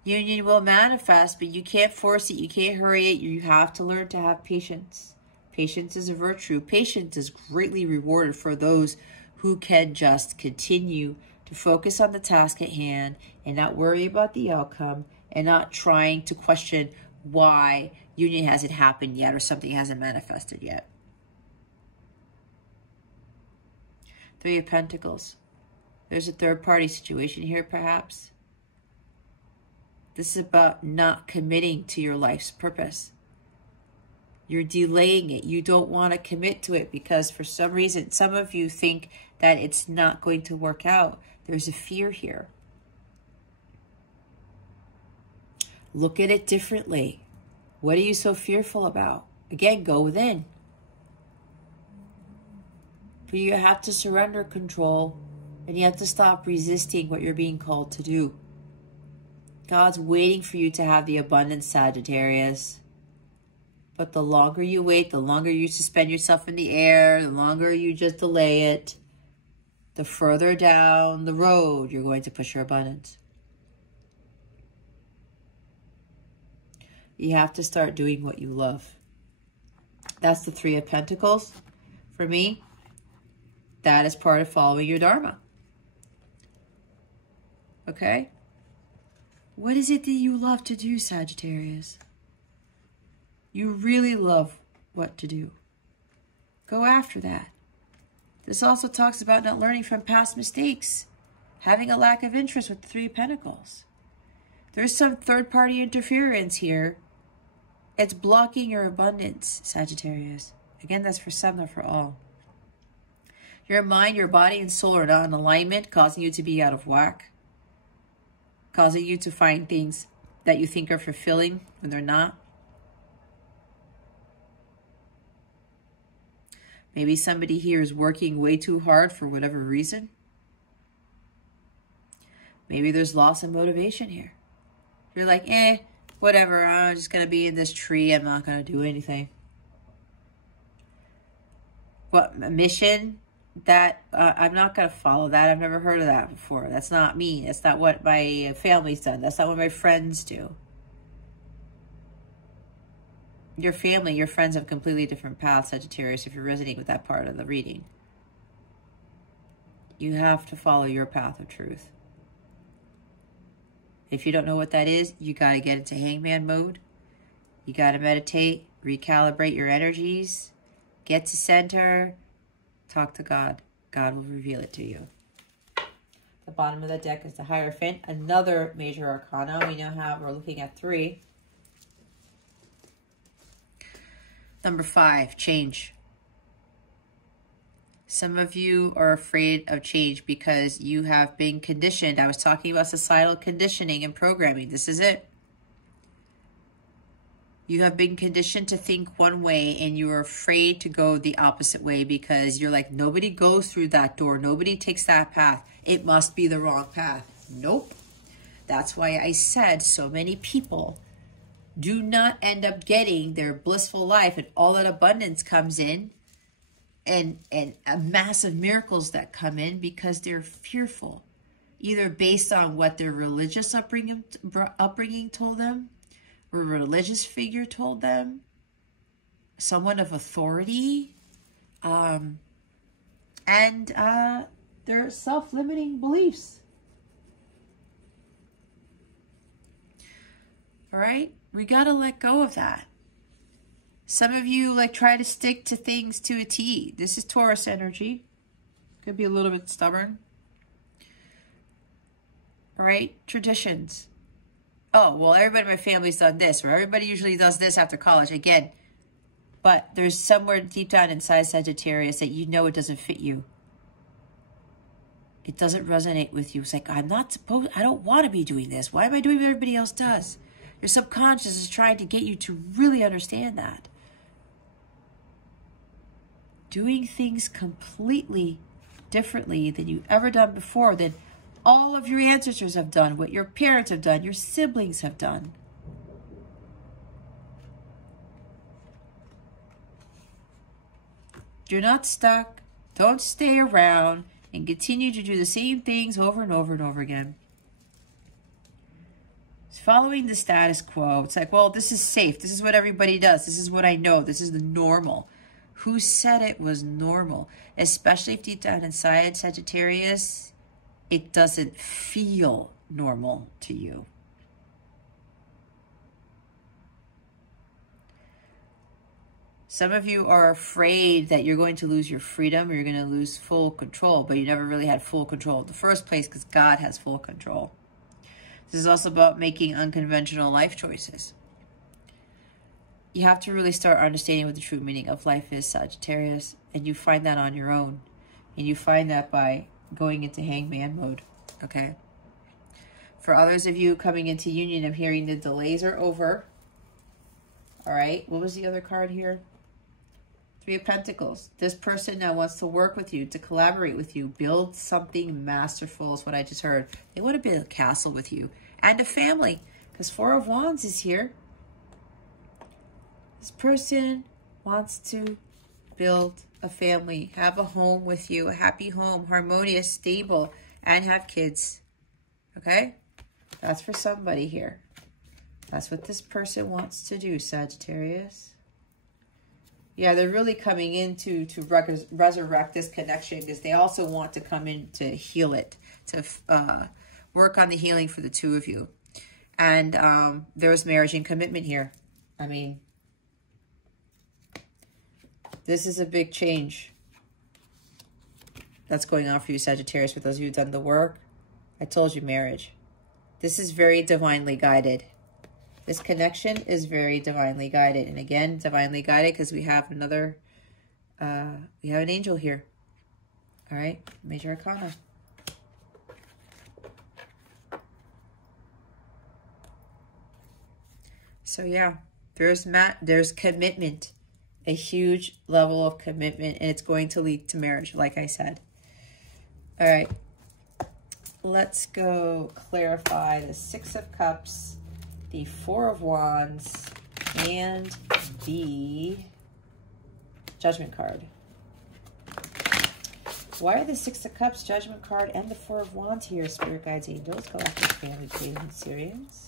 will manifest, but you can't force it. You can't hurry it. You have to learn to have patience. Patience is a virtue. Patience is greatly rewarded for those who can just continue to focus on the task at hand and not worry about the outcome and not trying to question why union hasn't happened yet or something hasn't manifested yet. 3 of Pentacles. There's a third-party situation here, perhaps. This is about not committing to your life's purpose. You're delaying it. You don't want to commit to it because for some reason, some of you think that it's not going to work out. There's a fear here. Look at it differently. What are you so fearful about? Again, go within. But you have to surrender control and you have to stop resisting what you're being called to do. God's waiting for you to have the abundance, Sagittarius. But the longer you wait, the longer you suspend yourself in the air, the longer you just delay it, the further down the road you're going to push your abundance. You have to start doing what you love. That's the Three of Pentacles. For me, that is part of following your Dharma. Okay? What is it that you love to do, Sagittarius? You really love what to do. Go after that. This also talks about not learning from past mistakes, having a lack of interest with the Three of Pentacles. There's some third-party interference here. It's blocking your abundance, Sagittarius. Again, that's for some, not for all. Your mind, your body, and soul are not in alignment, causing you to be out of whack, causing you to find things that you think are fulfilling when they're not. Maybe somebody here is working way too hard for whatever reason. Maybe there's loss of motivation here. You're like, whatever, I'm just going to be in this tree. I'm not going to do anything. What, a mission? That, I'm not going to follow that. I've never heard of that before. That's not me. That's not what my family's done. That's not what my friends do. Your family, your friends have completely different paths, Sagittarius, if you're resonating with that part of the reading. You have to follow your path of truth. If you don't know what that is, you got to get into hangman mode. You got to meditate, recalibrate your energies, get to center, talk to God. God will reveal it to you. The bottom of the deck is the Hierophant, another major arcana. We now have, we're looking at 3. Number 5, change. Some of you are afraid of change because you have been conditioned. I was talking about societal conditioning and programming. This is it. You have been conditioned to think one way and you're afraid to go the opposite way because you're like, nobody goes through that door. Nobody takes that path. It must be the wrong path. Nope. That's why I said so many people do not end up getting their blissful life and all that abundance comes in and massive miracles that come in because they're fearful, either based on what their religious upbringing told them, or a religious figure told them, someone of authority, and their self-limiting beliefs. All right? We got to let go of that. Some of you like try to stick to things to a T. This is Taurus energy. Could be a little bit stubborn. All right? Traditions. Oh, well, everybody in my family's done this, or everybody usually does this after college. Again, but there's somewhere deep down inside Sagittarius that you know it doesn't fit you. It doesn't resonate with you. It's like, I don't want to be doing this. Why am I doing what everybody else does? Your subconscious is trying to get you to really understand that. Doing things completely differently than you've ever done before, than all of your ancestors have done, what your parents have done, your siblings have done. You're not stuck. Don't stay around and continue to do the same things over and over and over again. It's following the status quo. It's like, well, this is safe. This is what everybody does. This is what I know. This is the normal. Who said it was normal? Especially if deep down inside, Sagittarius, it doesn't feel normal to you. Some of you are afraid that you're going to lose your freedom or you're going to lose full control, but you never really had full control in the first place because God has full control. This is also about making unconventional life choices. you have to really start understanding what the true meaning of life is, Sagittarius. And you find that on your own. And you find that by going into hangman mode, okay? For others of you coming into union, I'm hearing the delays are over. All right, what was the other card here? Three of Pentacles. This person now wants to work with you, to collaborate with you, build something masterful is what I just heard. They want to build a castle with you and a family, because Four of Wands is here. This person wants to build a family, have a home with you, a happy home, harmonious, stable, and have kids, okay? That's for somebody here. That's what this person wants to do, Sagittarius. Yeah, they're really coming in to resurrect this connection, because they also want to come in to heal it, to work on the healing for the two of you. And there was marriage and commitment here. I mean, this is a big change that's going on for you, Sagittarius. For those of you who've done the work, I told you marriage. This is very divinely guided. This connection is very divinely guided. And again, divinely guided because we have another, we have an angel here. All right, Major Arcana. So yeah, there's commitment, a huge level of commitment, and it's going to lead to marriage, like I said. All right, let's go clarify the Six of Cups, the Four of Wands, and the Judgment card. Why are the Six of Cups, Judgment card, and the Four of Wands here, Spirit Guides, Angels, Galactic Family, Pleiadians, and Sirians?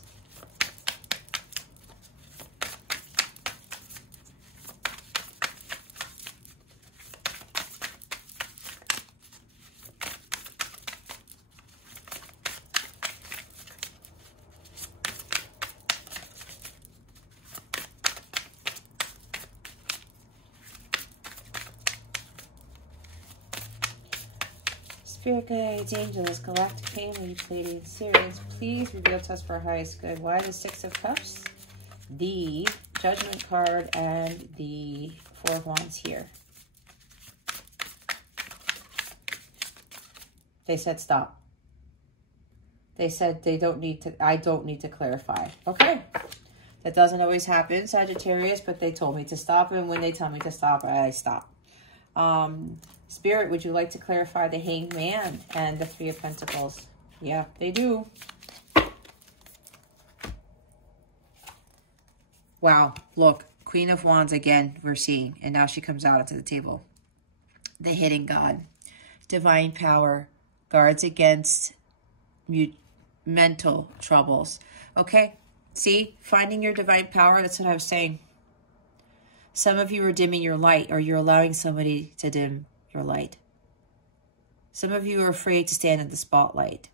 Spirit Guides, Angels, Galactic Family, Pleiadians, Sirians, please reveal to us for our highest good. Why the Six of Cups, the Judgment card, and the Four of Wands here? They said stop. They said they don't need to, I don't need to clarify. Okay. That doesn't always happen, Sagittarius, but they told me to stop, and when they tell me to stop, I stop. Spirit, would you like to clarify the Hanged Man and the Three of Pentacles? Yeah, they do. Wow, look, Queen of Wands again, we're seeing, and now she comes out onto the table. The hidden God, divine power, guards against mental troubles. Okay, see, finding your divine power, that's what I was saying. Some of you are dimming your light, or you're allowing somebody to dim your light. Some of you are afraid to stand in the spotlight,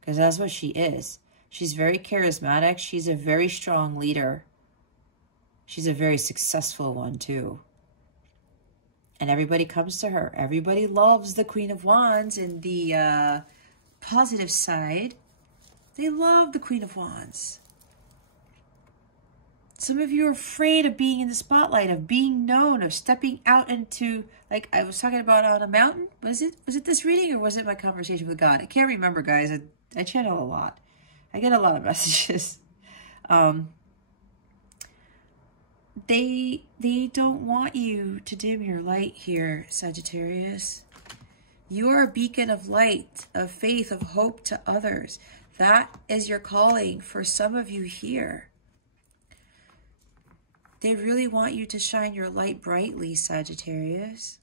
because that's what she is. She's very charismatic. She's a very strong leader. She's a very successful one too. And everybody comes to her. Everybody loves the Queen of Wands. And the positive side, they love the Queen of Wands. Some of you are afraid of being in the spotlight, of being known, of stepping out into, like I was talking about on a mountain. Was it this reading, or was it my conversation with God? I can't remember, guys. I channel a lot. I get a lot of messages. They don't want you to dim your light here, Sagittarius. You are a beacon of light, of faith, of hope to others. That is your calling for some of you here. They really want you to shine your light brightly, Sagittarius.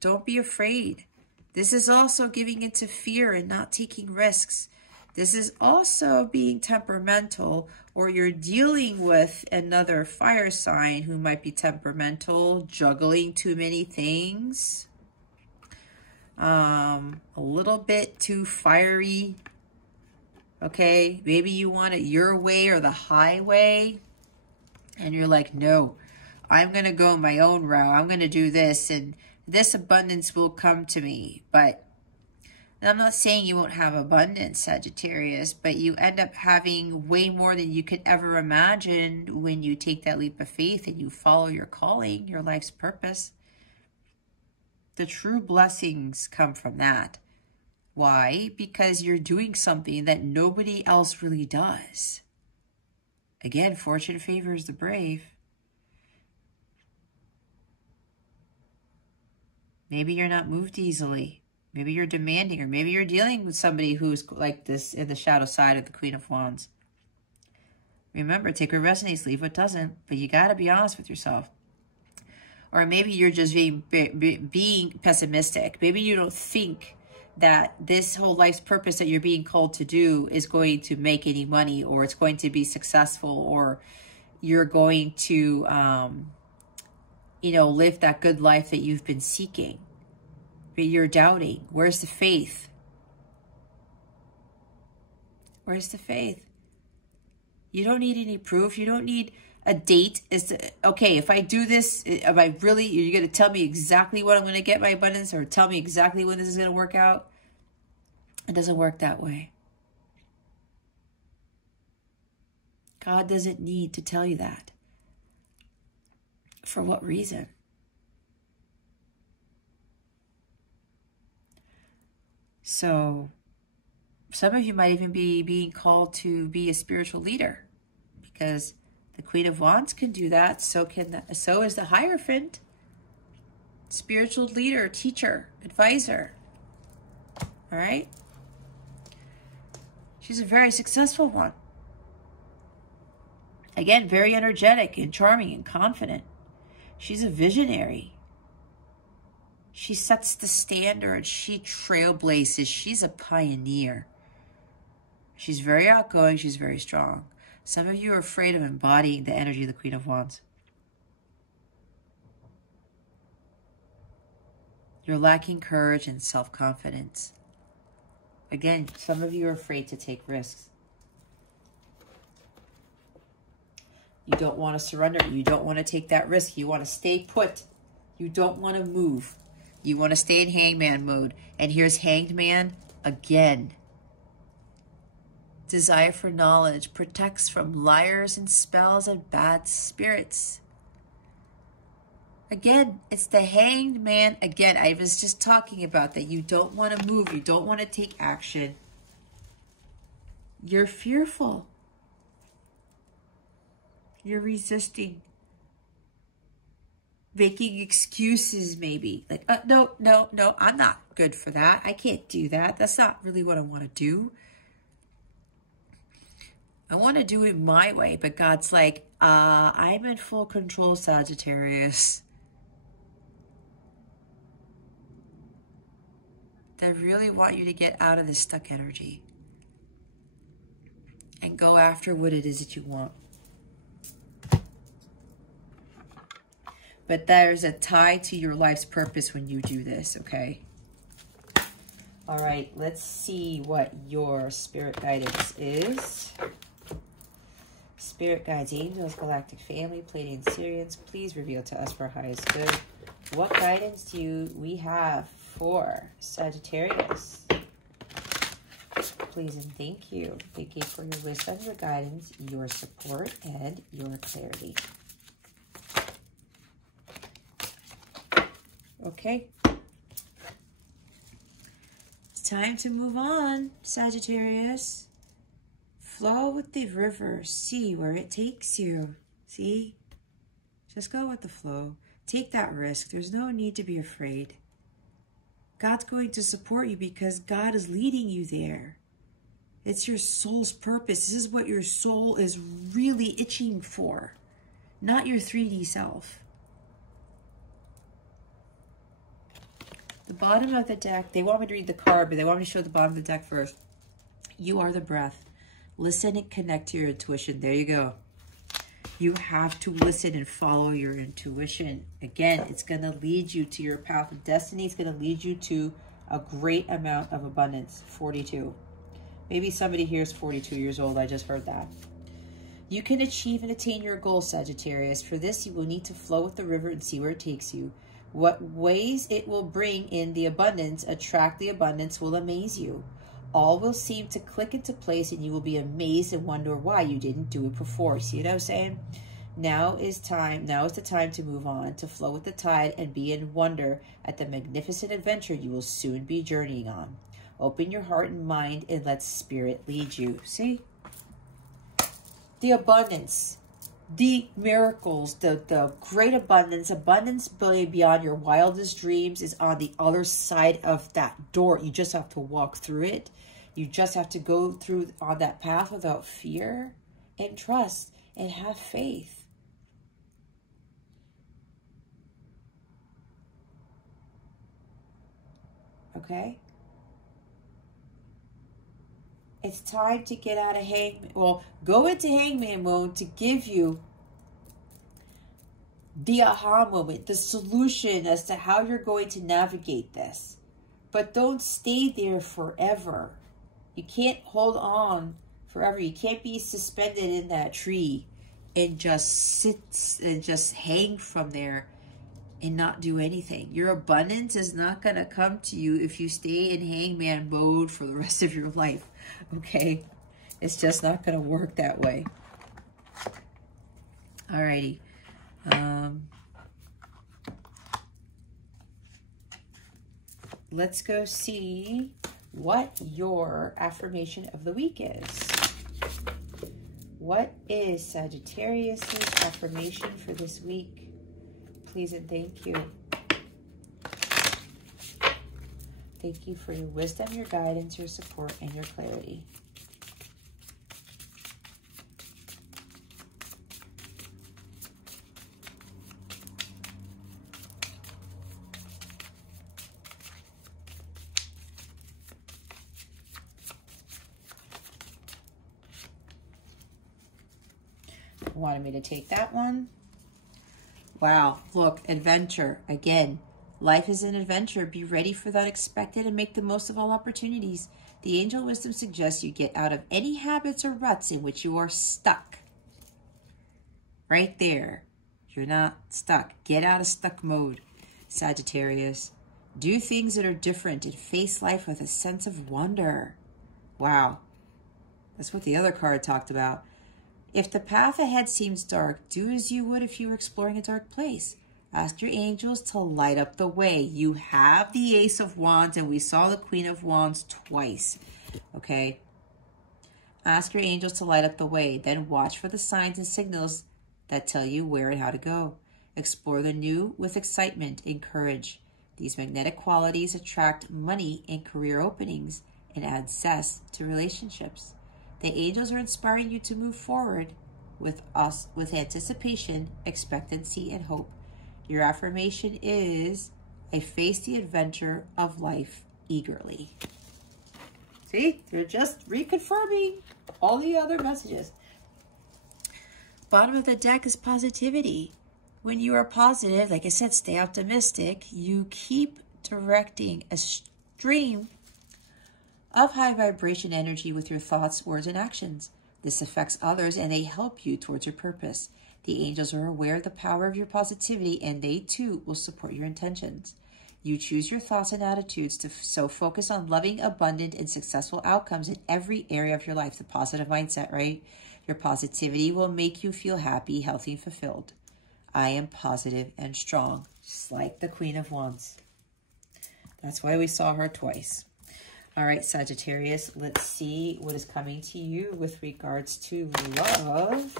Don't be afraid. This is also giving into fear and not taking risks. This is also being temperamental, or you're dealing with another fire sign who might be temperamental, juggling too many things, a little bit too fiery. Okay, maybe you want it your way or the highway. And you're like, no, I'm going to go my own route. I'm going to do this, and this abundance will come to me. But And I'm not saying you won't have abundance, Sagittarius, but you end up having way more than you could ever imagine when you take that leap of faith and you follow your calling, your life's purpose. The true blessings come from that. Why? Because you're doing something that nobody else really does. Again, fortune favors the brave. Maybe you're not moved easily. Maybe you're demanding, or maybe you're dealing with somebody who's like this in the shadow side of the Queen of Wands. Remember, take what resonates, leave what doesn't, but you got to be honest with yourself. Or maybe you're just being pessimistic. Maybe you don't think that this whole life's purpose that you're being called to do is going to make any money, or it's going to be successful, or you're going to, live that good life that you've been seeking. But you're doubting. Where's the faith? Where's the faith? You don't need any proof. You don't need a date. Okay, if I do this, am I really, you're going to tell me exactly what I'm going to get my abundance, or tell me exactly when this is going to work out? It doesn't work that way. God doesn't need to tell you that. For what reason? So some of you might even be being called to be a spiritual leader, because the Queen of Wands can do that. So is the Hierophant. Spiritual leader, teacher, advisor. All right? She's a very successful one. Again, very energetic and charming and confident. She's a visionary. She sets the standard. She trailblazes. She's a pioneer. She's very outgoing. She's very strong. Some of you are afraid of embodying the energy of the Queen of Wands. You're lacking courage and self-confidence. Again, some of you are afraid to take risks. You don't want to surrender. You don't want to take that risk. You want to stay put. You don't want to move. You want to stay in hangman mode. And here's hanged man again. Desire for knowledge protects from liars and spells and bad spirits. Again, it's the hanged man again. I was just talking about that. You don't want to move. You don't want to take action. You're fearful. You're resisting. Making excuses maybe. Like, no, I'm not good for that. I can't do that. That's not really what I want to do. I want to do it my way. But God's like, I'm in full control, Sagittarius. I really want you to get out of this stuck energy and go after what it is that you want. But there's a tie to your life's purpose when you do this, okay? All right, let's see what your spirit guidance is. Spirit guides, angels, galactic family, Pleiadian Syrians, please reveal to us for our highest good. What guidance do we have for Sagittarius? Please and thank you. Thank you for your wisdom, your guidance, your support, and your clarity. Okay. It's time to move on, Sagittarius. Flow with the river. See where it takes you. See? Just go with the flow. Take that risk. There's no need to be afraid. God's going to support you because God is leading you there. It's your soul's purpose. This is what your soul is really itching for, not your 3D self. The bottom of the deck, they want me to read the card, but they want me to show the bottom of the deck first. You are the breath. Listen and connect to your intuition. There you go. You have to listen and follow your intuition. Again, it's going to lead you to your path of destiny. It's going to lead you to a great amount of abundance. 42. Maybe somebody here is 42 years old. I just heard that. You can achieve and attain your goals, Sagittarius. For this, you will need to flow with the river and see where it takes you. What ways it will bring in the abundance, attract the abundance, will amaze you. All will seem to click into place, and you will be amazed and wonder why you didn't do it before. See what I'm saying? Now is the time to move on, to flow with the tide, and be in wonder at the magnificent adventure you will soon be journeying on. Open your heart and mind and let spirit lead you. See? The abundance, the miracles, the great abundance beyond your wildest dreams is on the other side of that door. You just have to walk through it. You just have to go through on that path without fear and trust and have faith. Okay? It's time to get out of go into hangman mode to give you the aha moment, the solution as to how you're going to navigate this. But don't stay there forever. You can't hold on forever. You can't be suspended in that tree and just sit and just hang from there and not do anything. Your abundance is not going to come to you if you stay in hangman mode for the rest of your life. Okay? It's just not going to work that way. Alrighty. Let's go see what your affirmation of the week is. What is Sagittarius's affirmation for this week? Please and thank you. Thank you for your wisdom, your guidance, your support, and your clarity. Wanted me to take that one. Wow, look, adventure. Again, life is an adventure. Be ready for the unexpected and make the most of all opportunities. The angel wisdom suggests you get out of any habits or ruts in which you are stuck. Right there. You're not stuck. Get out of stuck mode, Sagittarius. Do things that are different and face life with a sense of wonder. Wow. That's what the other card talked about. If the path ahead seems dark, do as you would if you were exploring a dark place. Ask your angels to light up the way. You have the Ace of Wands, and we saw the Queen of Wands twice. Okay? Ask your angels to light up the way. Then watch for the signs and signals that tell you where and how to go. Explore the new with excitement and courage. These magnetic qualities attract money and career openings and add zest to relationships. The angels are inspiring you to move forward with anticipation, expectancy, and hope. Your affirmation is, I face the adventure of life eagerly. See, you're just reconfirming all the other messages. Bottom of the deck is positivity. When you are positive, like I said, stay optimistic. You keep directing a stream of high vibration energy with your thoughts, words, and actions. This affects others and they help you towards your purpose. The angels are aware of the power of your positivity and they too will support your intentions. You choose your thoughts and attitudes so focus on loving, abundant, and successful outcomes in every area of your life. The positive mindset, right? Your positivity will make you feel happy, healthy, and fulfilled. I am positive and strong, just like the Queen of Wands. That's why we saw her twice. All right, Sagittarius, let's see what is coming to you with regards to love.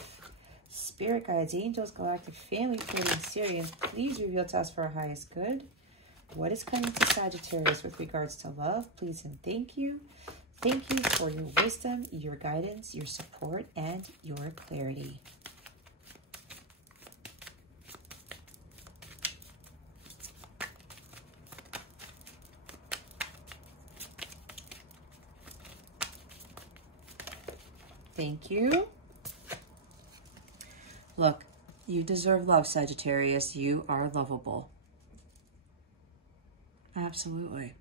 Spirit guides, angels, galactic family, creating Syrians, please reveal to us for our highest good. What is coming to Sagittarius with regards to love? Please and thank you. Thank you for your wisdom, your guidance, your support, and your clarity. Thank you. Look, you deserve love, Sagittarius. You are lovable. Absolutely.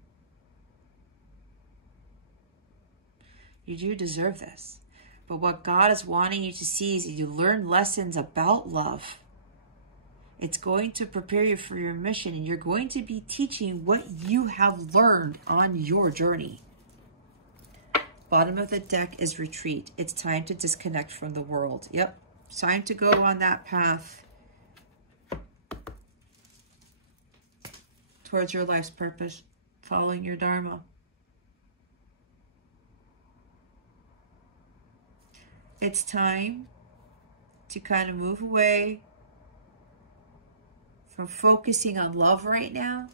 You do deserve this. But what God is wanting you to see is that you learn lessons about love. It's going to prepare you for your mission, and you're going to be teaching what you have learned on your journey. Bottom of the deck is retreat. It's time to disconnect from the world. Yep, it's time to go on that path towards your life's purpose, following your Dharma. It's time to kind of move away from focusing on love right now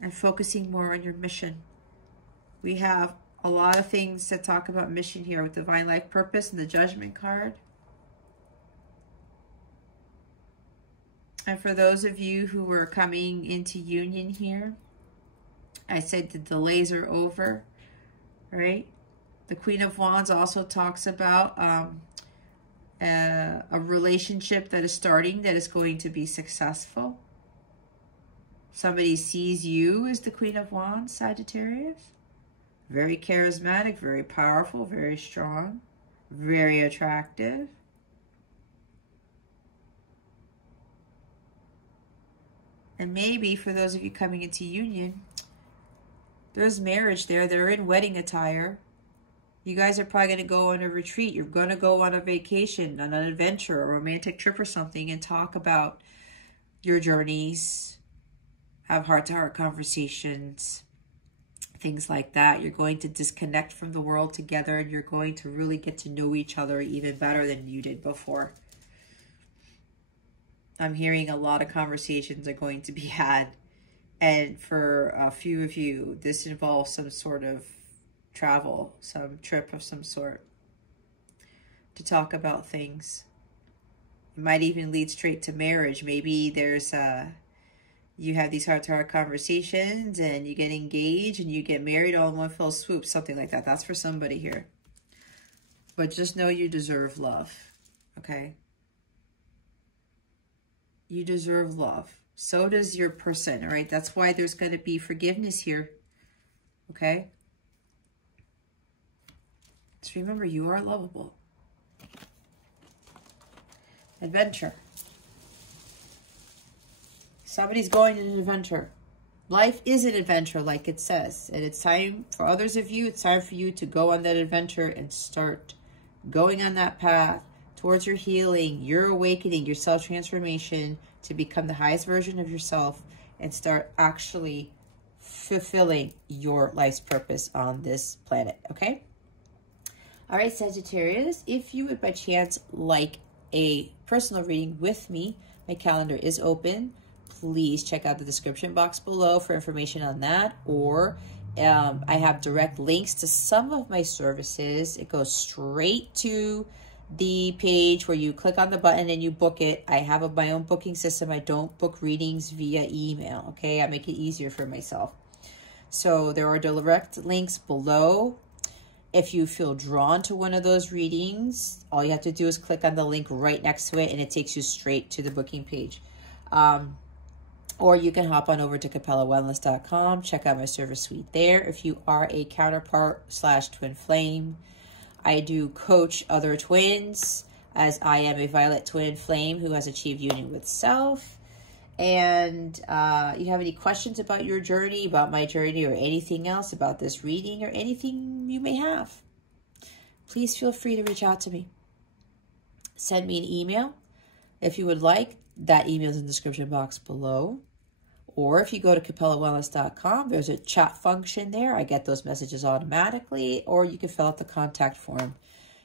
and focusing more on your mission. We have a lot of things to talk about mission here with divine life purpose and the Judgment card. And for those of you who are coming into union here, I said the delays are over, right? The Queen of Wands also talks about a relationship that is starting that is going to be successful. Somebody sees you as the Queen of Wands, Sagittarius. Very charismatic, very powerful, very strong, very attractive. And maybe for those of you coming into union, there's marriage there. They're in wedding attire. You guys are probably going to go on a retreat. You're going to go on a vacation, on an adventure, a romantic trip or something, and talk about your journeys, have heart-to-heart conversations, things like that. You're going to disconnect from the world together, and you're going to really get to know each other even better than you did before. I'm hearing a lot of conversations are going to be had, and for a few of you, this involves some sort of travel, some trip of some sort to talk about things. It might even lead straight to marriage. Maybe there's you have these heart-to-heart conversations and you get engaged and you get married all in one fell swoop, something like that. That's for somebody here. But just know you deserve love, okay? You deserve love. So does your person, all right? That's why there's going to be forgiveness here, okay? Just remember, you are lovable. Adventure. Somebody's going on an adventure. Life is an adventure, like it says. And it's time for others of you, it's time for you to go on that adventure and start going on that path towards your healing, your awakening, your self-transformation to become the highest version of yourself and start actually fulfilling your life's purpose on this planet, okay? All right, Sagittarius, if you would by chance like a personal reading with me, my calendar is open. Please check out the description box below for information on that. Or I have direct links to some of my services. It goes straight to the page where you click on the button and you book it. I have my own booking system. I don't book readings via email, okay? I make it easier for myself. So there are direct links below. If you feel drawn to one of those readings, all you have to do is click on the link right next to it and it takes you straight to the booking page. Or you can hop on over to capellawellness.com, check out my service suite there. If you are a counterpart / twin flame, I do coach other twins, as I am a violet twin flame who has achieved union with self. And you have any questions about your journey, about my journey, or anything else about this reading, or anything you may have, please feel free to reach out to me. Send me an email if you would like. That email is in the description box below. Or if you go to capellawellness.com, there's a chat function there. I get those messages automatically. Or you can fill out the contact form,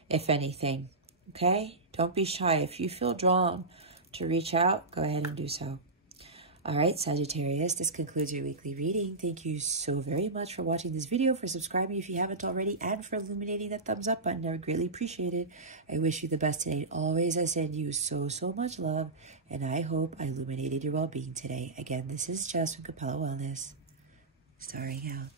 if anything. Okay? Don't be shy. If you feel drawn to reach out, go ahead and do so. All right, Sagittarius, this concludes your weekly reading. Thank you so very much for watching this video, for subscribing if you haven't already, and for illuminating that thumbs up button. I would greatly appreciate it. I wish you the best today. Always, I send you so much love, and I hope I illuminated your well-being today. Again, this is Jess from Capella Wellness, starring out.